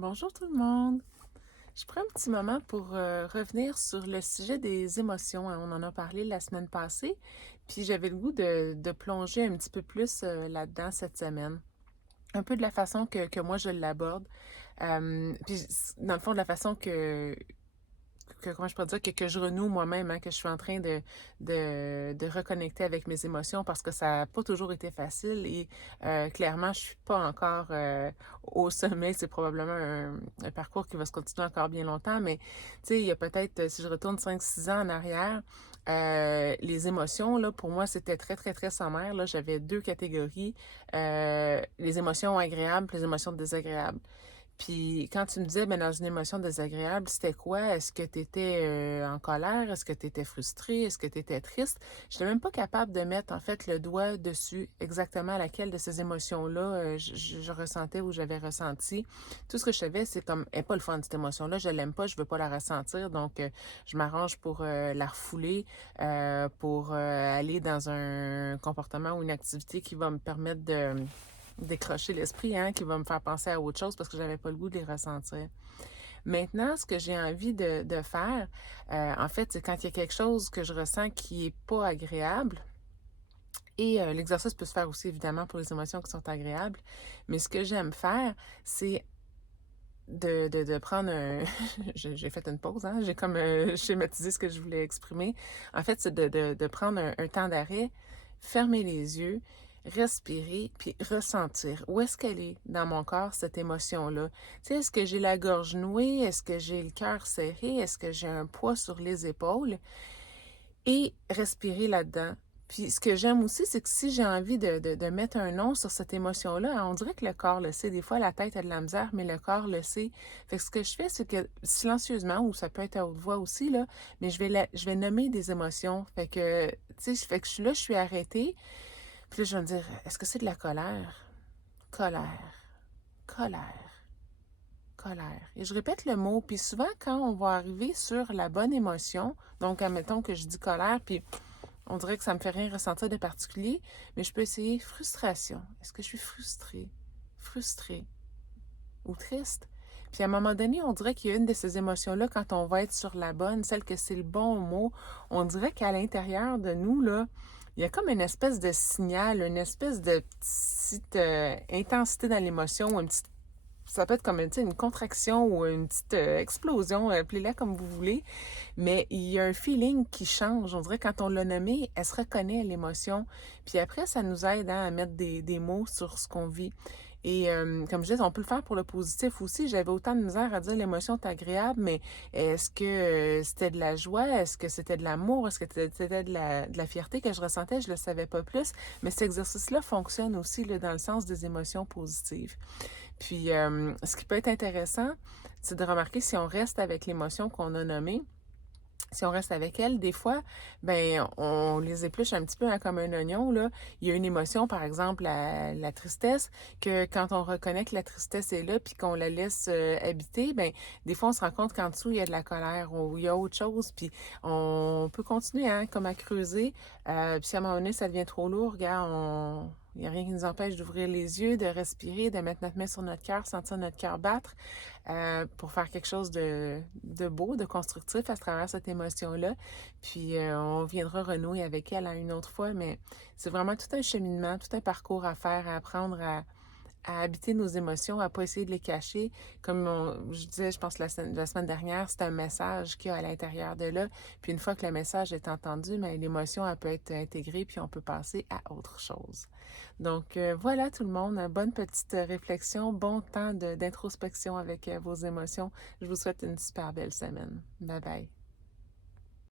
Bonjour tout le monde. Je prends un petit moment pour revenir sur le sujet des émotions, hein. On en a parlé la semaine passée, puis j'avais le goût de plonger un petit peu plus là-dedans cette semaine. Un peu de la façon que moi je l'aborde. Puis dans le fond, de la façon comment je pourrais dire, que je renoue moi-même, hein, que je suis en train de reconnecter avec mes émotions parce que ça n'a pas toujours été facile et clairement, je suis pas encore au sommet. C'est probablement un parcours qui va se continuer encore bien longtemps, mais tu sais, il y a peut-être, si je retourne 5 6 ans en arrière, les émotions, là, pour moi, c'était très, très, très sommaire. Là, j'avais deux catégories, les émotions agréables et les émotions désagréables. Puis quand tu me disais, ben, dans une émotion désagréable, c'était quoi? Est-ce que tu étais en colère? Est-ce que tu étais frustré? Est-ce que tu étais triste? Je n'étais même pas capable de mettre en fait le doigt dessus exactement laquelle de ces émotions-là je ressentais ou j'avais ressenti. Tout ce que je savais, c'est comme, elle n'est pas le fun, cette émotion-là, je l'aime pas, je veux pas la ressentir, donc je m'arrange pour la refouler, pour aller dans un comportement ou une activité qui va me permettre de décrocher l'esprit, hein, qui va me faire penser à autre chose parce que j'avais pas le goût de les ressentir. Maintenant, ce que j'ai envie de faire, en fait, c'est quand il y a quelque chose que je ressens qui est pas agréable, et l'exercice peut se faire aussi évidemment pour les émotions qui sont agréables, mais ce que j'aime faire, c'est de prendre un... j'ai fait une pause, hein? J'ai comme schématisé ce que je voulais exprimer. En fait, c'est de prendre un temps d'arrêt, fermer les yeux, respirer, puis ressentir. Où est-ce qu'elle est dans mon corps, cette émotion-là? Tu sais, est-ce que j'ai la gorge nouée? Est-ce que j'ai le cœur serré? Est-ce que j'ai un poids sur les épaules? Et respirer là-dedans. Puis ce que j'aime aussi, c'est que si j'ai envie de mettre un nom sur cette émotion-là, on dirait que le corps le sait. Des fois, la tête a de la misère, mais le corps le sait. Fait que ce que je fais, c'est que silencieusement, ou ça peut être à haute voix aussi, là, mais je vais nommer des émotions. Fait que, tu sais, fait que je suis là, je suis arrêtée. Puis là, je vais me dire, est-ce que c'est de la colère? Colère, colère, colère. Et je répète le mot. Puis souvent, quand on va arriver sur la bonne émotion, donc admettons que je dis colère, puis on dirait que ça me fait rien ressentir de particulier, mais je peux essayer frustration. Est-ce que je suis frustrée? Frustrée ou triste? Puis à un moment donné, on dirait qu'il y a une de ces émotions-là, quand on va être sur la bonne, celle que c'est le bon mot, on dirait qu'à l'intérieur de nous, là, il y a comme une espèce de signal, une espèce de petite intensité dans l'émotion, une petite ça peut être comme une contraction ou une petite explosion, appelez-la comme vous voulez, mais il y a un feeling qui change. On dirait que quand on l'a nommé, elle se reconnaît à l'émotion. Puis après, ça nous aide hein, à mettre des mots sur ce qu'on vit. Et comme je disais, on peut le faire pour le positif aussi. J'avais autant de misère à dire l'émotion est agréable, mais est-ce que c'était de la joie? Est-ce que c'était de l'amour? Est-ce que c'était de la fierté que je ressentais? Je ne le savais pas plus. Mais cet exercice-là fonctionne aussi là, dans le sens des émotions positives. Puis, ce qui peut être intéressant, c'est de remarquer si on reste avec l'émotion qu'on a nommée, si on reste avec elle, des fois, ben, on les épluche un petit peu hein, comme un oignon, là. Il y a une émotion, par exemple, la tristesse, que quand on reconnaît que la tristesse est là, puis qu'on la laisse habiter, ben, des fois, on se rend compte qu'en dessous, il y a de la colère ou il y a autre chose, puis on peut continuer, hein, comme à creuser. Puis si à un moment donné, ça devient trop lourd, regarde, il n'y a rien qui nous empêche d'ouvrir les yeux, de respirer, de mettre notre main sur notre cœur, sentir notre cœur battre pour faire quelque chose de beau, de constructif à travers cette émotion-là. Puis on viendra renouer avec elle à une autre fois, mais c'est vraiment tout un cheminement, tout un parcours à faire, à apprendre à habiter nos émotions, à pas essayer de les cacher. Comme je disais, je pense la semaine dernière, c'est un message qu'il y a à l'intérieur de là. Puis une fois que le message est entendu, mais l'émotion, elle peut être intégrée, puis on peut passer à autre chose. Donc voilà tout le monde, bonne petite réflexion, bon temps d'introspection avec vos émotions. Je vous souhaite une super belle semaine. Bye bye.